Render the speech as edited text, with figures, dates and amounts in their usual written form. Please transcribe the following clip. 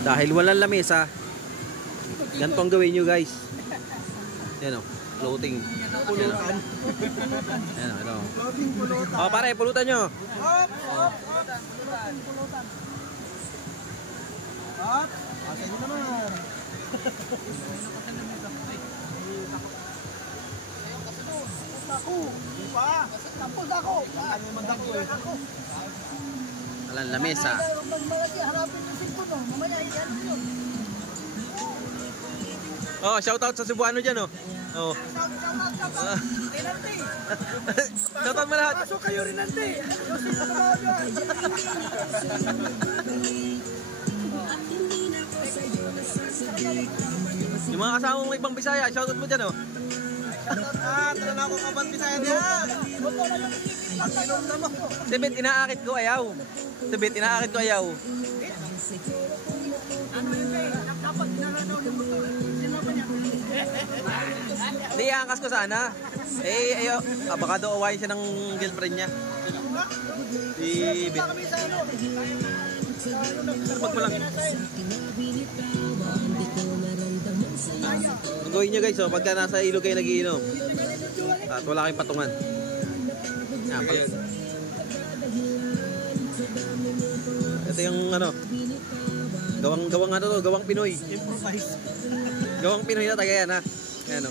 Dahil walang lamesa, ganito ang gawin nyo guys. Yan o, floating. Yan o. Yan o, ito. O pare, pulutan nyo. Asa nyo naman. Walang lamesa. Oh, shoutout sa Cebuano dyan, oh. Oh. Shoutout mo lahat. Pasok kayo rin nante. Yung mga kasama mong ibang Bisaya, shoutout mo dyan, oh. Tara na ako kabat Bisaya diyan. Tibet, inaakit ko ayaw. Tibet, inaakit ko ayaw. Hindi, iangkas ko sana. Eh, ayaw. Baka daw awayin siya ng girlfriend niya. Tibet. Pag mo lang. Ang gawin nyo guys, oh, pagka nasa ilog kayo nagiinom at wala kayong patungan. Yan, ito yung ano, gawang ano to, gawang Pinoy. Gawang Pinoy na taga yan ha. Ayan o.